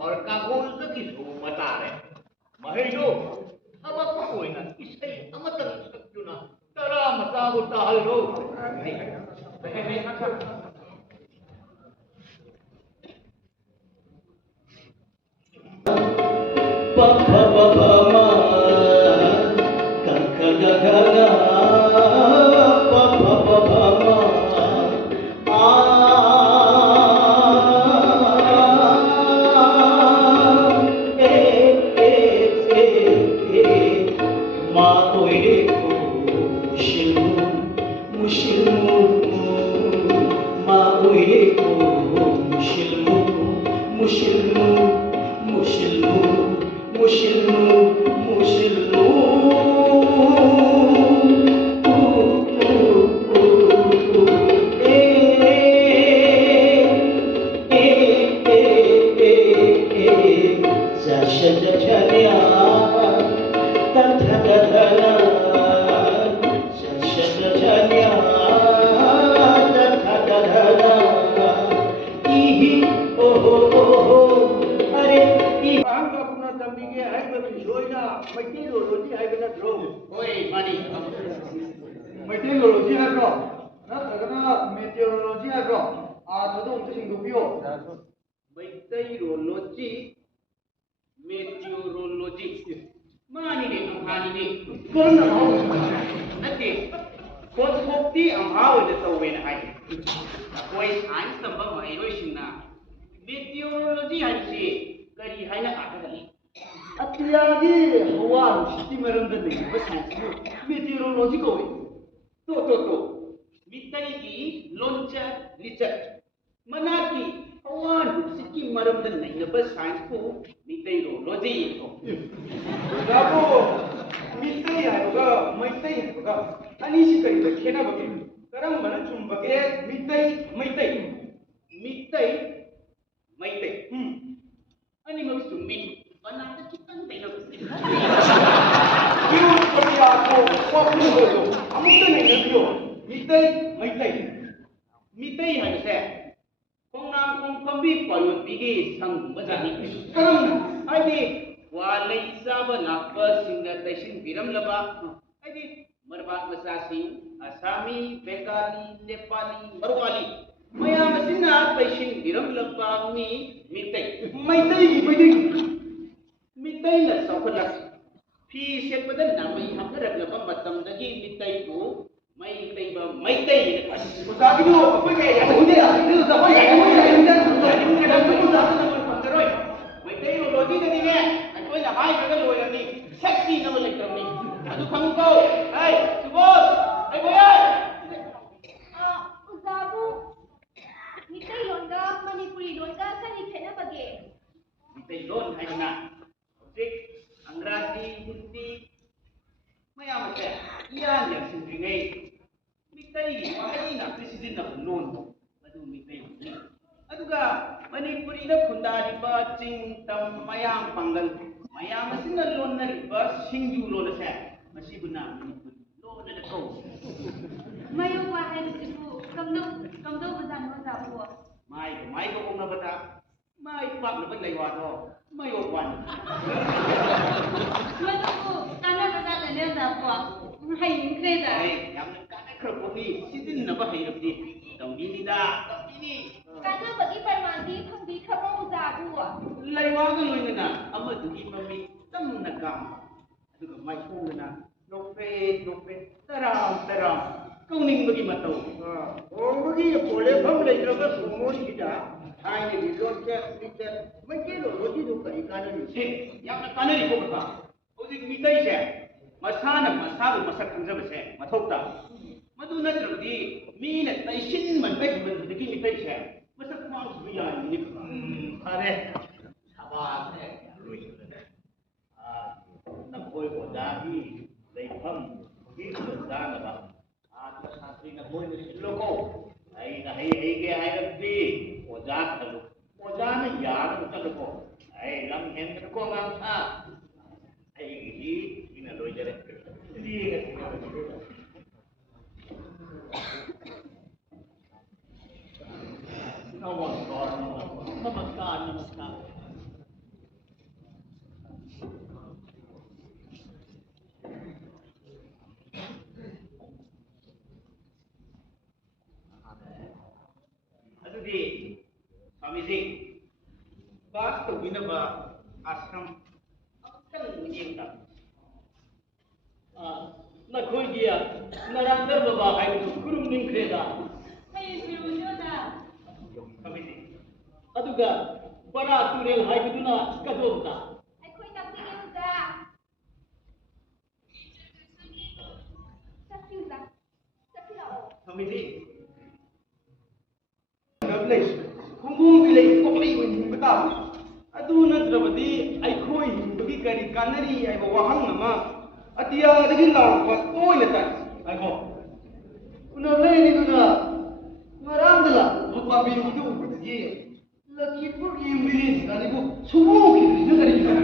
और कागोल की मता रे महैलो अब कोइना इसै अमतन सक्जुना तरा मतागो ताहल्रो Meteorology 하죠. 나타나 meteorology 하죠. 저도 혹시 신고비요. meteorology meteorology 마니네 amhani네 그런 거 나오고 natti kodhokti amhaw de tawena hai koi science tamba mairoi singna meteorology haisi kari haina akadali अतियागी हवा स्थिति में रंग नहीं बस साइंस meteorology को to mitai ki loncha lichak manaki awan sikki maram dan nahi na bas science ko meteorology ko जाबो मित्तई हायोगा मैत्तई हायोगा अनिशी करीत खेना बगे करम बन चुम बगे मित्तई मैत्तई mitai maitai ani mag summi banata kitang tayo क्यों कभी आपको स्वप्न हो जो अमुक नहीं लगियो मित्तई मैत्तई mitai hai se kongnam kong pambi payot bigi sang bajani करम ai walai saba lakpa singna taisin biram laba ai marbat masasing asami bengali nepali marwali mayam sinna taisin biram laba mi mitai mitai la safalas fi sepadan namai hamrak laba matam dagi mitai ko mai ba maitai मुसाफिर हो कोई कहे यार मुझे ये तो दबा है मुझे ये मुझे मुझे ना तुम मुसाफिर ना पंगरोय meteorology da dine akoi na hai ga loi rami sexy na le krami adu khangko ai subos ai boya uzabu mitai longa manipuri longa kani khena bage mitai lon hai na objek angrati hindi maya mate yan ya sindringai mitai wahai na president na lon adu mitai aduga manipuri na khundariba ching tam mayam pangal mayam asina lon na riba singju lon sa masibuna manipuri lon na ko mayo wa hai sibu kamdo bazan ho zabu mai ko ong na bata mai pap na lai wa to mai o wan madu ko kana bazan na le zabu hai yin kreda ai yam na kana khro ni sidin na ba hai rabdi tambi ni da tambi ni kana bagi parmandi phangdi khabo uzabu lai wa ga loi na amma du gi mami tam na kam aduga mai ko na nope taram kauning bagi matau ओंबगी बोले हम ले जब सोमोन गिदा आए ने resort के नीचे मैं के लो रोजी दो करी काने नी se yam na kana ri ko ka odi mitai se masana masabu masak khangja se mathokta madu na tradi mi na taisin man bai man digi mitai se masak khang su ya ni अरे saba se lui na koi ko da hi dai pham ki ko da na ba ta satri na koi ni loko ai na hai ke ai ra di oja thalu oja na ya na ta ko ai lam hen ko ngam tha ai gi ina loi jare di namaskar ꯊꯝꯃꯤꯁꯤ ꯄꯥꯁ ꯇꯧꯕꯤꯅꯕ ꯑꯁ꯭ꯔꯝ ꯑꯃꯨꯛꯇꯪ ꯌꯦꯡꯗ ꯅꯈꯣꯏꯒꯤ ꯅꯔꯥꯟꯗ ꯕꯕꯥ ꯍꯥꯏꯕꯗꯨ ꯈꯨꯔꯨꯝꯅꯤꯡꯈ꯭ꯔꯦꯗ ꯍꯌꯦꯡ ꯐꯤꯔꯣꯟꯗꯣꯗ ꯊꯝꯃꯤꯁꯤ ꯑꯗꯨꯒ ꯕꯔꯥ ꯇꯨꯔꯦꯜ ꯍꯥꯏꯕꯗꯨꯅ ꯀꯗꯣꯝꯗ ꯑꯩꯈꯣꯏ ꯇꯥꯛꯄꯤꯒꯦ ꯑꯣꯖꯥ ꯆꯠꯄꯤꯔꯛꯑꯣ ꯊꯝꯃꯤꯁꯤ ꯈꯣꯡꯕꯣꯡꯒꯤ ꯂꯩ ꯀꯣꯛꯂꯩ ꯑꯣꯏꯅ ꯍꯤꯡꯕ ꯇꯥꯕꯅꯤ ꯑꯗꯨ ꯅꯠꯇ꯭ꯔꯕꯗꯤ ꯑꯩꯈꯣꯏ ꯍꯤꯡꯕꯒꯤ ꯀꯔꯤ ꯀꯥꯟꯅꯔꯤ ꯍꯥꯏꯕ ꯋꯥꯍꯪ ꯑꯃ ꯑꯇꯤꯌꯥꯗꯒꯤ ꯂꯥꯎꯔꯛꯄ ꯇꯣꯏꯅ ꯇꯥꯏ ꯉꯥꯏꯈꯣ ꯎꯅꯕ ꯉꯔꯥꯡꯗ ꯂꯥꯛꯄ ꯄꯥꯝꯕꯤꯗꯨ ꯎꯕꯗꯒꯤ ꯂꯛꯈꯤꯄꯨꯔꯒꯤ ꯃꯤꯔꯦꯟꯁꯤꯡꯅꯤꯕꯨ ꯁꯨꯡꯎꯈꯤꯗ꯭ꯔꯤꯁꯤꯅ ꯀꯔꯤꯒꯤꯅꯣ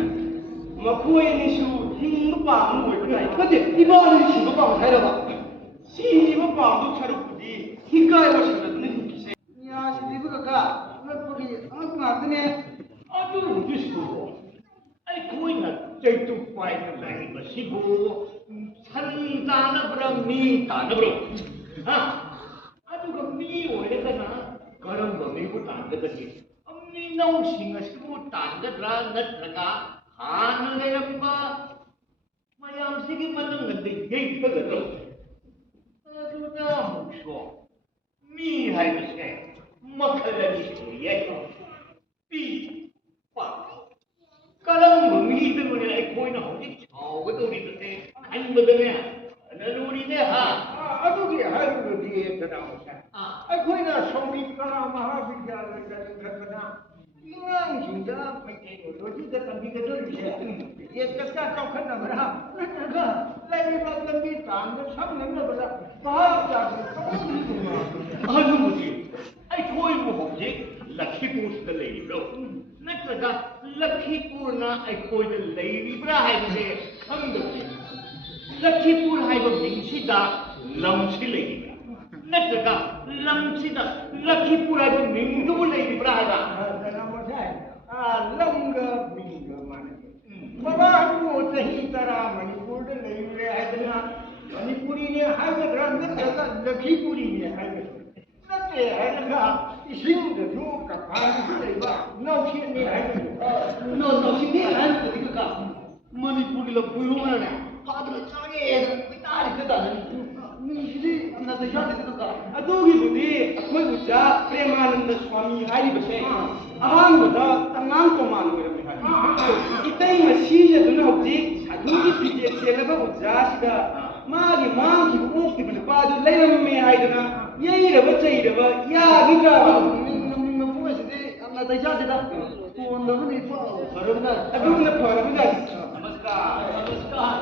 ꯃꯈꯣꯏ ꯑꯅꯤꯁꯨ ꯍꯤꯡꯕ ꯄꯥꯝꯕ ꯑꯣꯏꯕ ꯌꯥꯏ ꯅꯠꯇꯦ ꯏꯕꯥꯅꯤ ꯁꯤꯕ ꯄꯥꯝꯕ ꯍꯥꯏꯔꯕ ꯁꯤꯕ ꯄꯥꯝꯕ ꯁꯔꯨꯛꯄꯨꯗꯤ ꯍꯤꯡꯒꯥꯏ ꯑꯣꯏꯁꯜꯂꯗꯨꯅ ꯍꯤꯡꯈꯤꯁꯦ ꯌꯥꯁꯤꯗꯤꯕ ꯀꯀꯥ ꯑꯉꯛꯄꯒꯤ ꯑꯉꯛꯄ ꯉꯥꯛꯇꯅꯦ ꯑꯗꯨꯕꯨꯗꯤꯁꯨ ꯑꯩꯈꯣꯏꯅ ꯆꯩꯇꯨꯞ ꯄꯥꯏꯅ ꯂꯩꯔꯤꯕꯁꯤꯕꯨ ꯁꯟ ꯇꯥꯅꯕ꯭ꯔꯥ ꯃꯤ ꯇꯥꯅꯕ꯭ꯔꯣ ꯑꯗꯨꯒ ꯃꯤ ꯑꯣꯏꯔꯒꯅ ꯀꯔꯝꯕ ꯃꯤꯕꯨ ꯇꯥꯟꯒꯗꯒꯦ ꯃꯤꯅꯧꯁꯤꯡ ꯑꯁꯤꯕꯨ ꯇꯥꯟꯒꯗ꯭ꯔꯥ ꯅꯠꯇ꯭ꯔꯒ ꯍꯥꯟꯅ ꯂꯩꯔꯝꯕ ꯃꯌꯥꯝꯁꯤꯒꯤ ꯃꯅꯨꯡꯗ ꯌꯩꯊꯒꯗ꯭ꯔꯣ ꯑꯗꯨꯅ ꯑꯃꯨꯛꯁꯨ ꯃꯤ ꯍꯥꯏꯕꯁꯦ ꯃꯈꯜ ꯑꯅꯤ ꯁꯨꯏꯌꯦ ꯄꯤ ꯄꯥ ꯀꯔꯝꯕ ꯃꯤꯗꯨꯅꯣꯅꯦ ꯑꯩꯈꯣꯏꯅ ꯍꯧꯖꯤꯛ ꯁꯥꯎꯒꯗꯧꯔꯤꯕꯁꯦ ꯈꯟꯕꯗꯅꯦ ꯅꯂꯨꯔꯤꯅꯦ ꯑꯗꯨꯒꯤ ꯍꯥꯏꯔꯨꯔꯗꯤ ꯀꯅꯥꯃꯁꯦ ꯑꯩꯈꯣꯏꯅ ꯁꯪꯒꯤꯠ ꯀꯂꯥ ꯃꯍꯥꯕꯤꯗ꯭ꯌꯥꯂꯌꯗ ꯂꯤꯡꯈꯠꯄꯅ ꯑꯉꯥꯡꯁꯤꯡꯗ ꯃꯩꯇꯩꯂꯣꯟꯗ ꯇꯝꯕꯤꯒꯗꯧꯔꯤꯁꯦ ꯆꯥꯛꯆꯥ ꯆꯥꯎꯈꯠꯅꯕ꯭ꯔꯥ ꯅꯠꯇ꯭ꯔꯒ ꯂꯩꯔꯤꯕ ꯂꯝꯕꯤ ꯇꯥꯟꯕ ꯁꯝꯅꯅꯕ꯭ꯔꯥ ꯚꯥꯞ ꯇꯥꯗꯅ ꯑꯗꯨꯕꯨꯗꯤ ꯑꯩꯈꯣꯏꯕꯨ ꯍꯧꯖꯤꯛ ꯂꯛꯈꯤꯄꯨꯔꯗ ꯂꯩꯔꯤꯕ꯭ꯔꯣ ꯅꯠꯇ꯭ꯔꯒ ꯂꯛꯈꯤꯄꯨꯔꯅ ꯑꯩꯈꯣꯏꯗ ꯂꯩꯔꯤꯕ꯭ꯔꯥ ꯍꯥꯏꯕꯁꯦ ꯈꯪꯗꯕꯅꯤ ꯂꯛꯈꯤꯄꯨꯔ ꯍꯥꯏꯕ ꯃꯤꯡꯁꯤꯗ ꯂꯝꯁꯤ ꯂꯩꯔꯤꯕ꯭ꯔꯥ ꯅꯠꯇ꯭ꯔꯒ ꯂꯝꯁꯤꯗ ꯂꯛꯈꯤꯄꯨꯔ ꯍꯥꯏꯕ ꯃꯤꯡꯗꯨꯕꯨ ꯂꯩꯔꯤꯕ꯭ꯔꯥ ꯍꯥꯏꯕ ꯀꯅꯥꯃꯁꯦ ꯂꯝꯒ ꯃꯤꯡꯒ ꯃꯥꯟꯅꯩ ꯕꯕꯥꯕꯨ ꯆꯍꯤ 10 ꯃꯅꯤꯄꯨꯔꯗ ꯂꯩꯔꯨꯔꯦ ꯍꯥꯏꯗꯅ ꯃणिपुरी हाइगद्रा नत्रगा लखीपुरी हाइगद्रा नत्ते हाइगद्रा इसिंगदु कपालि लेबा नौसिने हाइगद्रा नौसिने हाइगद्रा कका मणिपुरी लपुयोने फादर चागे पितारी कदानी मीसिदि नते जाते कका अदुगिबुदि अखोय उचा प्रेमानंद स्वामी हाइबसे अहांबदा तंगांग तोमान ओइरमे हाइ इतै मसीजदुना हौजि साधुगी फिजे सेलबा उजासिदा मागी मांगी ओक्ति बपादु लेरमे हाइदना येइरबा चैरबा यागिद्रा नमोसिदि अमना दैजादेदा कोंदबनि फरबना अदुना फरबना नमस्कार नमस्कार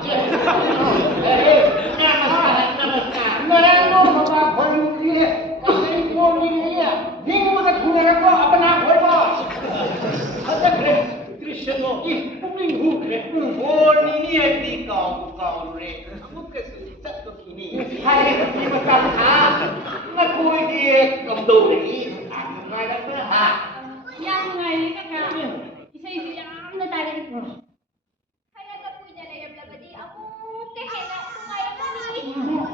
नमस्कार नरेंद्र बाबा भोलुजी कसरी बोली है दिन मुझे खुनेरको अपना होइबो अदखरे कृष्णो की पुमिंग हुकरे बोलनी है काउ रे अमुक सुनी चत्तो किनी हाय की मत हा ना कोई के कमदौरी आंगारा हा ꯌꯥꯝ ꯅꯨꯡꯉꯥꯏꯔꯦ ꯀꯀꯥ ꯏꯁꯩꯁꯨ ꯌꯥꯝꯅ ꯇꯥꯔꯛꯏ ꯈꯔꯒ ꯀꯨꯏꯅ ꯂꯩꯔꯝꯂꯕꯗꯤ ꯑꯃꯨꯛꯀ ꯍꯦꯟꯅ ꯅꯨꯡꯉꯥꯏꯔꯝꯒꯅꯤ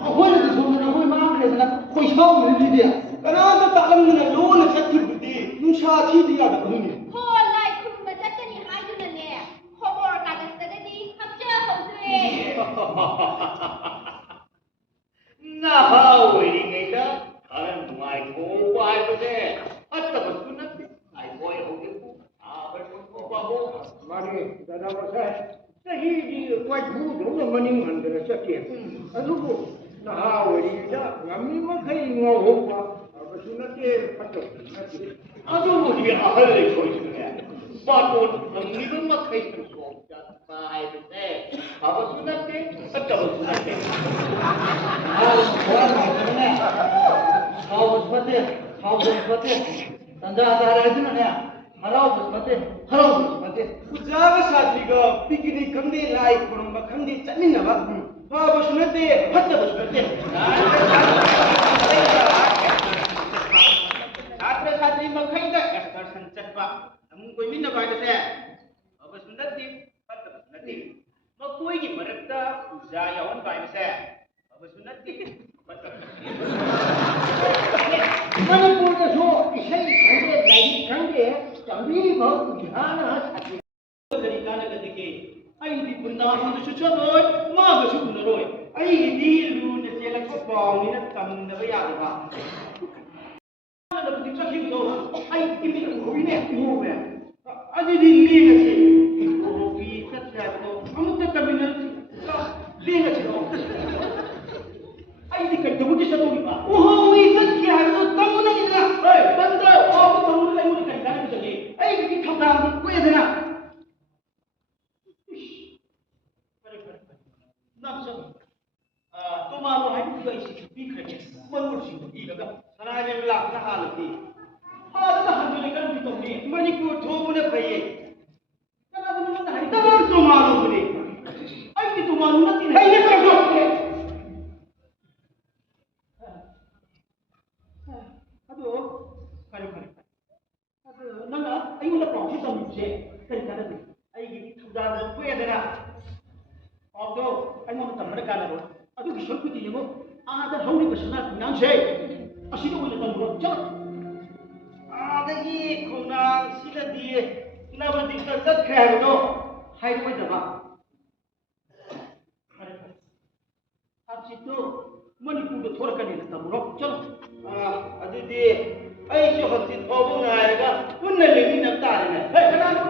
ꯑꯩꯈꯣꯏꯅ ꯁꯣꯝꯗꯅ ꯑꯩꯈꯣꯏ ꯃꯥꯡꯈ꯭ꯔꯦꯗꯅ ꯈꯣꯏꯁꯥꯎꯅꯔꯤꯗꯤ ꯀꯅꯥꯝꯇ ꯇꯥꯛꯂꯝꯗꯅ ꯂꯣꯟꯅ ꯆꯠꯈꯤꯕꯗꯤ ꯅꯨꯡꯁꯥ ꯊꯤꯗꯤ ꯌꯥꯗꯕꯅꯤ ꯍꯣ ꯂꯥꯏ ꯈꯨꯔꯨꯝꯕ ꯆꯠꯀꯅꯤ ꯍꯥꯏꯗꯨꯅꯅꯦ ꯈꯣꯕꯣꯔ ꯀꯥꯒꯖꯇꯒꯗꯤ ꯍꯥꯞꯆꯍꯧꯗ꯭ꯔꯦ नहा ओइरिङैदा खर नुङाइथोबा हाइबसे फत्तबसु नत्ते आइबोय होगेबु आबरको बाबू माने दादा मसाय सही दी वाइबू दोंग मनिंग हंदर चके अदुबो नहा ओरिदा ngami makai ngौहोबा अबसु नते फत्तो नते अदुबुदि अहल लेखोइसुने बातोन अंगिबु मखै तसोबदा हाइबसे अबसु नत्ते फत्तबसु नत्ते उजागा साथीगा पिकनिक खंदे लाई खुरंबा खंदे चन्निनबा फाबसु नते फत्तबसु नते छात्र छात्री मखैदा एक्सकर्शन चटबा अमु कोइमिन बाइदसे अबसु नते फत्तबसु नते मकोइगी मरक्ता उजा यावन बाइदसे अबसु नते मणिपुर का सो इसे खंडे लाइक खंडे ꯆꯪꯕꯤꯕ ꯎꯍꯥꯅ ꯁꯥꯊꯤ ꯀꯔꯤ ꯀꯥꯟꯅꯒꯗꯒꯦ ꯑꯩꯗꯤ ꯕ꯭ꯔꯤꯟꯗꯥꯕꯟꯗꯁꯨ ꯆꯠꯂꯣꯏ ꯃꯥꯒꯁꯨ ꯎꯅꯔꯣꯏ ꯑꯩꯒꯤꯗꯤ ꯂꯨꯅ ꯆꯦꯜꯂꯛꯄ ꯄꯥꯎꯅꯤꯅ ꯇꯝꯗꯕ ꯌꯥꯗꯕ ꯀꯥꯟꯅꯕꯗꯤ ꯆꯠꯈꯤꯕꯗꯣ ꯑꯩ ꯏꯃꯤꯠ ꯎꯍꯧꯏꯅꯦ ꯎꯍꯧꯋꯦ ꯑꯗꯨꯗꯤ ꯂꯦꯡꯉꯁꯤ ꯎꯍꯧꯕꯤ ꯆꯠꯁꯦ ꯍꯥꯏꯕꯗꯣ ꯑꯃꯨꯛꯇ ꯇꯝꯃꯤꯟꯅꯔꯁꯤ ꯂꯦꯡꯉꯁꯤꯔꯣ ꯑꯩꯗꯤ ꯀꯩꯗꯧꯕꯒꯤ ꯆꯠꯇꯧꯔꯤꯕ ꯎꯍꯧꯕꯤ ꯆꯠꯈꯤ ꯍꯥꯏꯕꯗꯣ ꯇꯝꯃꯨꯅꯤꯗꯅ ꯍꯣꯏ ꯇꯝꯗ ꯋꯥꯕ ꯇꯝꯃꯨꯅ ꯑꯩꯉꯣꯟꯗ ꯀꯔꯤ ꯀꯥꯟꯅꯒꯗꯒꯦ ꯑꯩꯒꯤꯗꯤ ꯊꯧꯗꯥꯡꯗꯤ ꯀꯨꯏꯗꯅ ꯇꯣꯃꯥꯂꯣ ꯍꯥꯏꯕꯗꯨ ꯑꯩꯁꯤ ꯄꯤꯈ꯭ꯔꯒꯦ ꯃꯔꯨꯞꯁꯤꯡꯗꯨ ꯏꯔꯒ ꯁꯅꯥꯔꯦꯝ ꯂꯥꯛꯄꯅ ꯍꯥꯜꯂꯗꯤ ꯍꯥꯟꯅ ꯍꯟꯖꯤꯜꯂꯦ ꯀꯔꯝꯗꯤ ꯇꯧꯅꯤ ꯃꯅꯤꯄꯨꯔ ꯊꯣꯡꯕꯅ ꯐꯩꯌꯦ ꯀꯅꯥꯕꯨ ꯅꯪꯅ ꯍꯥꯏ ꯇꯃꯥꯜ ꯇꯣꯃꯥꯂꯣꯕꯅꯤ ꯑꯩꯗꯤ ꯇꯣꯃꯥꯂꯣ ꯅꯠꯇꯦ ꯑꯩꯅ ꯆꯠꯊꯣꯛꯀꯦ ꯑꯗꯣ ꯐꯔꯦ ꯑꯗꯣ ꯅꯪꯅ ꯑꯩꯉꯣꯟꯗ ꯄꯥꯎꯁꯤ ꯇꯝꯃꯤꯕꯁꯦ ꯀꯔꯤ ꯀꯥꯟꯅꯗꯦ ꯑꯩꯒꯤꯗꯤ ꯊꯧꯗꯥꯡꯗꯣ ꯀꯨꯏꯗꯅ ꯄꯥꯎꯗꯣ ꯑꯩꯉꯣꯟꯗ ꯇꯝꯕꯗ ꯀꯥꯟꯅꯔꯣꯏ ꯑꯗꯨꯒꯤ ꯁꯔꯨꯛꯄꯨꯗꯤ ꯌꯦꯡꯉꯣ ꯑꯥꯗ ꯍꯧꯔꯤꯕ ꯁꯅꯥ ꯈꯣꯡꯅꯥꯡꯁꯦ ꯑꯁꯤꯗ ꯑꯣꯏꯅ ꯇꯝꯕ꯭ꯔꯣ ꯆꯠꯂꯣ ꯑꯥꯗꯒꯤ ꯈꯣꯡꯅꯥꯡꯁꯤꯗꯗꯤ ꯅꯕꯗꯤꯛꯇ ꯆꯠꯈ꯭ꯔꯦ ꯍꯥꯏꯕꯗꯣ ꯍꯥꯏꯔꯣꯏꯗꯕ ꯐꯔꯦ ꯍꯥꯡꯆꯤꯠꯇꯣ ꯃꯅꯤꯄꯨꯔꯗ ꯊꯣꯔꯛꯀꯅꯤꯅ ꯇꯝꯃꯨꯔꯣ ꯆꯠꯂꯣ ꯑꯗꯨꯗꯤ ꯑꯩꯁꯨ ꯍꯧꯖꯤꯛ ꯐꯥꯎꯕ ꯉꯥꯏꯔꯒ ꯄꯨꯟꯅ ꯂꯦꯡꯃꯤꯟꯅꯕ ꯇꯥꯔꯦꯅꯦ ꯀꯅꯥꯅꯣ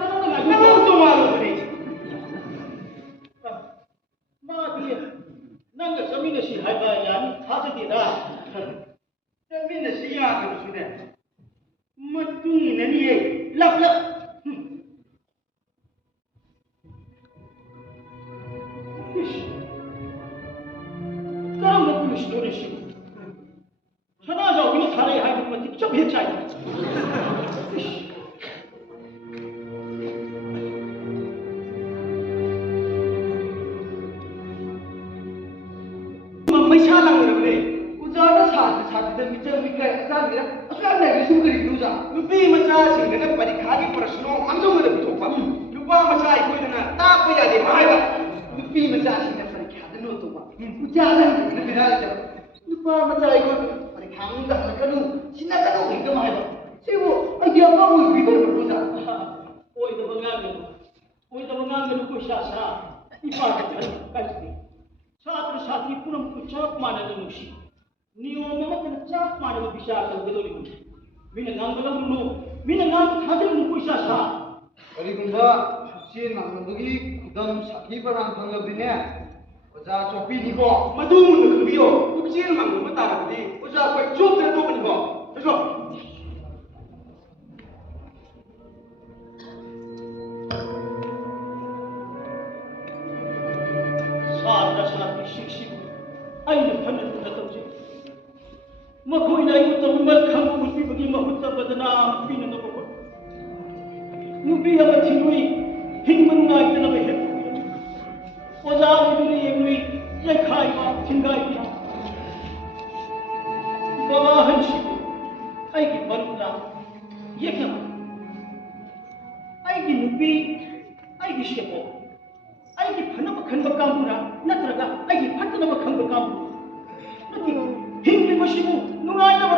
ꯇꯣꯉꯥꯟꯕꯅꯤ ꯃꯥꯗꯤ ꯅꯪꯒ ꯆꯠꯃꯤꯟꯅꯁꯤ ꯍꯥꯏꯕ ꯌꯥꯅꯤ ꯊꯥꯖꯗꯦꯗ ꯆꯠꯃꯤꯟꯅꯁꯤ ꯌꯥꯗꯕꯁꯨꯅꯦ ꯃꯇꯨꯡ ꯏꯟꯅꯅꯤꯌꯦ ꯂꯞ ꯀꯔꯝꯕ ꯄꯨꯂꯤꯁꯅꯣꯅꯦ ꯁꯤꯕꯨ ꯁꯅꯥꯖꯥꯎꯕꯤꯅ ꯊꯥꯔꯛꯑꯦ ꯍꯥꯏꯕ ꯃꯇꯤꯛ ꯆꯞ ꯍꯦꯛ ꯆꯥꯏꯗ ꯃꯩꯁꯥ ꯂꯪꯈ꯭ꯔꯕꯅꯦ ꯑꯣꯖꯥꯅ ꯁꯥꯇ꯭ꯔꯗ ꯃꯤꯆꯪ ꯃꯤꯈꯥꯏ ꯑꯆꯥꯟꯕꯤꯔ ꯑꯁꯨꯛ ꯂꯩꯔꯤꯁꯤꯕꯨ ꯀꯔꯤꯒꯤꯅꯣ ꯑꯣꯖꯥ ꯅꯨꯄꯤ ꯃꯆꯥꯁꯤꯡꯗꯅ ꯄꯔꯤꯈꯥꯒꯤ ꯄ꯭ꯔꯁꯅꯣ ꯃꯥꯡꯖꯧꯅꯅ ꯄꯤꯊꯣꯛꯄ ꯅꯨꯄꯥ ꯃꯆꯥ ꯑꯩꯈꯣꯏꯗꯅ ꯇꯥꯛꯄ ꯌꯥꯗꯦ ꯍꯥꯏꯕ ꯅꯨꯄꯤ ꯃꯆꯥꯁꯤꯡꯅ ꯄꯔꯤꯈ꯭ꯌꯥꯗ ꯅꯣꯠꯇꯧꯕ ꯑꯣꯖꯥꯅ ꯕꯦꯔꯥ ꯂꯩꯇꯕ ꯅꯨꯄꯥ ꯃꯆꯥ ꯑꯩꯈꯣꯏ ꯄꯔꯤꯈ꯭ꯌꯥ ꯃꯅꯨꯡꯗ ꯍꯜꯂꯛꯀꯅꯨ ꯁꯤꯟꯅꯀꯅꯨ ꯍꯦꯛꯇ ꯍꯥꯏꯕ ꯁꯤꯕꯨ ꯑꯩꯗꯤ ꯑꯉꯥꯡ ꯑꯣꯏꯕꯤꯗꯣꯏꯕ ꯑꯣꯖꯥ ꯑꯣꯏꯗꯕ ꯉꯥꯡꯒꯅꯨ ꯄꯩꯁꯥ ꯁꯥ ꯏꯄꯥꯗ ꯈꯟꯕ ꯀꯥꯏꯗꯦ ꯁꯥꯇ꯭ꯔ ꯁꯥꯇ꯭ꯔꯤ ꯄꯨꯝꯅꯃꯛꯄꯨ ꯆꯞ ꯃꯥꯟꯅꯅ ꯅꯨꯡꯁꯤ ꯅꯤꯌꯣꯝ ꯑꯃꯠꯇꯅ ꯆꯞ ꯃꯥꯟꯅꯕ ꯕꯤꯆꯥꯔ ꯇꯧꯒꯗꯧꯔꯤꯕꯅꯤ ꯃꯤꯅ ꯉꯥꯡꯕ ꯂꯧꯔꯨꯅꯨ ꯃꯤꯅ ꯉꯥꯡꯕ ꯊꯥꯖꯔꯨꯅꯨ ꯄꯩꯁꯥ ꯁꯥ ꯀꯔꯤꯒꯨꯝꯕ ꯆꯦ ꯉꯥꯡꯅꯕꯒꯤ ꯈꯨꯗꯝ ꯁꯥꯊꯤ ꯄꯔꯥꯡ ꯐꯪꯂꯕꯗꯤꯅꯦ ꯑꯣꯖꯥ ꯆꯣꯞꯄꯤꯅꯤꯀꯣ ꯃꯗꯨ ꯃꯨꯟꯅ ꯈꯪꯕꯤꯌꯣ ꯄꯨꯛꯆꯦꯜ ꯃꯥꯡꯂꯣꯝꯕ ꯇꯥꯔꯕꯗꯤ ꯑꯣꯖꯥ ꯑꯩꯈꯣꯏ ꯆꯣꯞꯇꯅ ꯇꯣꯛꯀꯅꯤꯀꯣ ꯆꯠꯂꯣ ꯁꯥꯇ꯭ꯔ ꯁꯥꯇ꯭ꯔꯤꯁꯤꯡꯁꯤꯕꯨ ꯑꯩꯅ ꯐꯅ ꯂꯨꯅ ꯇꯧꯖꯩ ꯃꯈꯣꯏꯅ ꯑꯩꯕꯨ ꯇꯧꯕ ꯈꯪꯕ ꯎꯠꯄꯤꯕꯒꯤ ꯃꯍꯨꯠꯇ ꯕꯗꯅꯥꯝ ꯄꯤꯅꯅꯕ ꯍꯣꯠꯅꯩ ꯅꯨꯄꯤ ꯑꯃ ꯊꯤꯂꯨꯏ ꯍꯤꯡꯕ ꯅꯨꯡꯉꯥꯏꯇꯅꯕ ꯍꯦꯛ ꯑꯣꯖꯥ ꯑꯣꯏꯗꯨꯅ ꯌꯦꯡꯂꯨꯏ ꯌꯩꯈꯥꯏꯕ ꯊꯤꯡꯒꯥꯏꯕ ꯕꯕꯥ ꯑꯍꯟꯁꯤꯕꯨ ꯑꯩꯒꯤ ꯃꯔꯨꯞꯂ ꯌꯦꯛꯅꯕ ꯑꯩꯒꯤ ꯅꯨꯄꯤ ꯑꯩꯒꯤ ꯁꯦꯕꯣꯠ ꯑꯩꯒꯤ ꯐꯅꯕ ꯈꯟꯕ ꯀꯥꯡꯕꯨꯔꯥ ꯅꯠꯇ꯭ꯔꯒ ꯑꯩꯒꯤ ꯐꯠꯇꯅꯕ ꯈꯟꯕ ꯀꯥꯡꯕꯨ ꯅꯠꯇꯦ ꯍꯤꯡꯂꯤꯕꯁꯤꯕꯨ ꯅꯨꯡꯉꯥꯏꯅꯕ